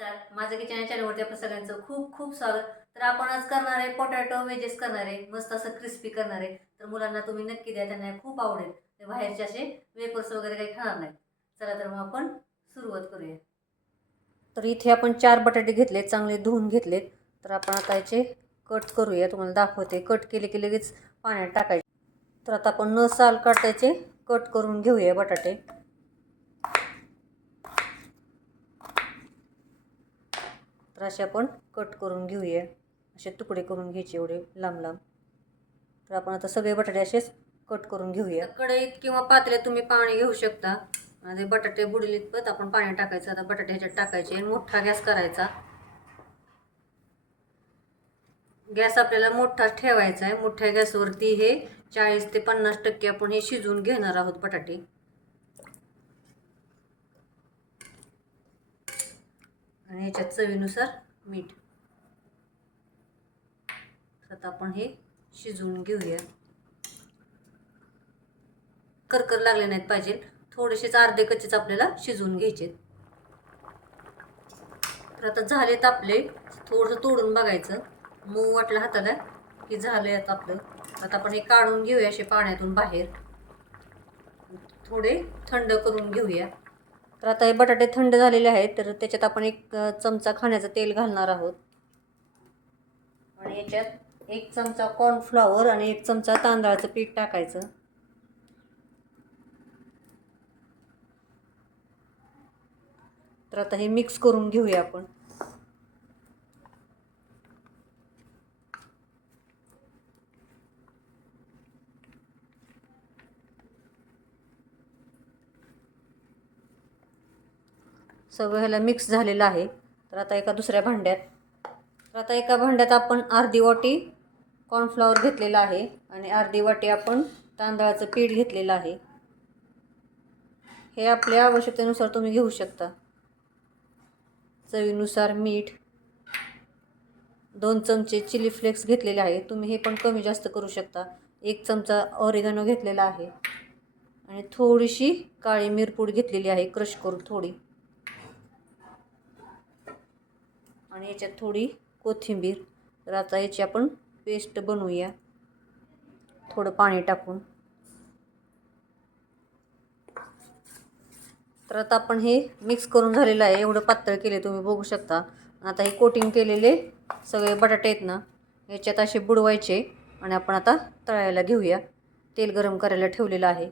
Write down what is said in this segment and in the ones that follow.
माझं किचन या चॅनलवरती आपण सगळ्यांचं खूप खूप स्वागत. तर आपण आज करणार आहे पोटॅटो वेजेस करणार आहे. मस्त असं क्रिस्पी करणार आहे. तर मुलांना तुम्ही नक्की द्या त्यांना खूप आवडेल. ते बाहेरचे असे वेपर्स वगैरे काही खाणार नाही. चला तर मग आपण सुरुवात करूया. तर इथे आपण चार बटाटे घेतले चांगले धुवून घेतलेत तर आपण आता याचे कट करूया. तुम्हाला दाखवते. कट केले की लगेच पाण्यात टाकायचे. तर आता आपण न साल काटायचे कट करून घेऊया बटाटे. तर असे आपण कट करून घेऊया. असे तुकडे करून घ्यायचे एवढे लांब लांब. तर आपण आता सगळे बटाटे असेच कट करून घेऊया. कढईत किंवा पातळ्यात तुम्ही पाणी घेऊ शकता. आणि बटाटे बुडलीत पत आपण पाणी टाकायचं. आता बटाटे ह्याच्यात टाकायचे आणि मोठा गॅस करायचा. गॅस आपल्याला मोठा ठेवायचा आहे. मोठ्या गॅसवरती हे चाळीस ते पन्नास टक्के आपण हे शिजवून घेणार आहोत बटाटे. आणि ह्याच्यात चवीनुसार मीठ. तर आता आपण हे शिजवून घेऊया. करकर लागले नाहीत पाहिजे. थोडेसेच अर्धे कच्चेच आपल्याला शिजवून घ्यायचे तर आता झालेत आपले थोडंसं तोडून बघायचं. मऊ वाटलं हाताला की झालं आता आपलं. आता आपण हे काढून घेऊया असे पाण्यातून बाहेर. थोडे थंड करून घेऊया. तर आता हे बटाटे थंड झालेले आहेत तर त्याच्यात आपण एक चमचा खाण्याचं तेल घालणार आहोत. आणि याच्यात एक चमचा कॉर्नफ्लॉवर आणि एक चमचा तांदळाचं पीठ टाकायचं. तर आता हे मिक्स करून घेऊया आपण. सगळं ह्याला मिक्स झालेलं आहे. तर आता एका दुसऱ्या भांड्यात. तर आता एका भांड्यात आपण अर्धी वाटी कॉर्नफ्लॉवर घेतलेला आहे आणि अर्धी वाटी आपण तांदळाचं पीठ घेतलेलं आहे. हे आपल्या आवश्यकतेनुसार तुम्ही घेऊ शकता. चवीनुसार मीठ दोन चमचे चिली फ्लेक्स घेतलेले आहे. तुम्ही हे पण कमी जास्त करू शकता. एक चमचा ऑरिगॅनो घेतलेला आहे. आणि थोडीशी काळी मिरपूड घेतलेली आहे. क्रश करून थोडी. आणि याच्यात थोडी कोथिंबीर. तर आता याची आपण पेस्ट बनवूया. थोडं पाणी टाकून. तर आता आपण हे मिक्स करून झालेलं आहे. एवढं पातळ केले तुम्ही बघू शकता. आता हे कोटिंग केलेले सगळे बटाटे आहेत ना याच्यात असे बुडवायचे आणि आपण आता तळायला घेऊया. तेल गरम करायला ठेवलेलं आहे.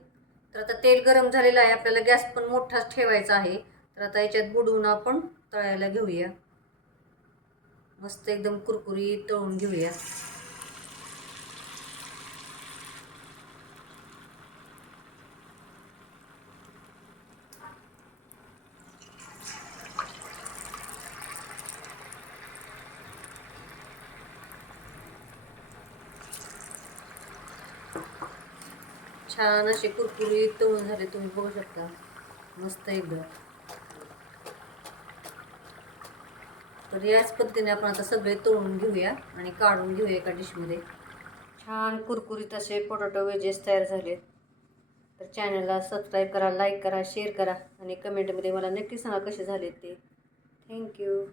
तर आता तेल गरम झालेलं आहे. आपल्याला गॅस पण मोठाच ठेवायचा आहे. तर आता याच्यात बुडवून आपण तळायला घेऊया. मस्त एकदम कुरकुरीत तळून घेऊया. छान असे कुरकुरीत तळून झाले तुम्ही बघू शकता. मस्त एकदम. तर याच पद्धतीने आपण आता सगळे तळून घेऊया आणि काढून घेऊया एका डिशमध्ये छान कुरकुरीत असे पोटॅटो वेजेस तयार झाले तर चॅनलला सबस्क्राईब करा लाईक करा शेअर करा आणि कमेंटमध्ये मला नक्की सांगा कसे झाले ते. थँक्यू